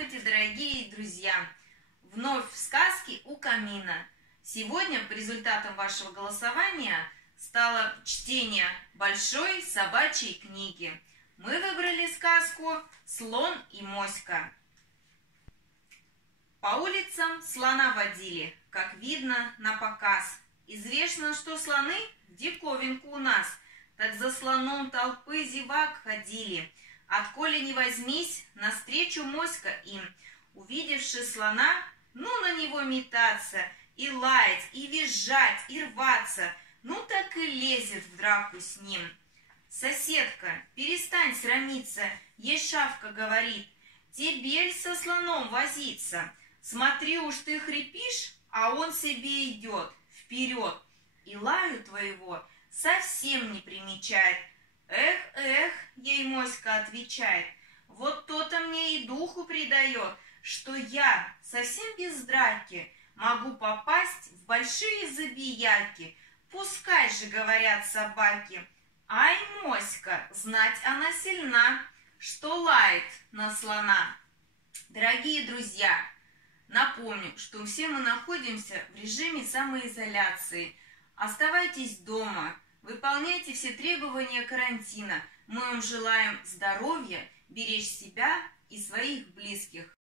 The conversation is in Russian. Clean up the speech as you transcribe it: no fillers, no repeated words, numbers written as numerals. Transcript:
Здравствуйте, дорогие друзья! Вновь в сказке у камина. Сегодня по результатам вашего голосования стало чтение большой собачьей книги. Мы выбрали сказку «Слон и моська». По улицам слона водили, как видно, на показ. Известно, что слоны в диковинку у нас, так за слоном толпы зевак ходили. Отколи не возьмись, навстречу моська им, увидевши слона, ну на него метаться, и лаять, и визжать, и рваться, ну так и лезет в драку с ним. «Соседка, перестань срамиться, ей шавка говорит, тебе ль со слоном возиться? Смотри уж ты хрипишь, а он себе идет вперед, и лаю твоего совсем не примечает». «Эх, ей моська отвечает, вот то-то мне и духу придает, что я совсем без драки могу попасть в большие забияки. Пускай же, говорят собаки, ай, моська, знать она сильна, что лает на слона». Дорогие друзья, напомню, что все мы находимся в режиме самоизоляции. Оставайтесь дома. Выполняйте все требования карантина. Мы вам желаем здоровья, беречь себя и своих близких.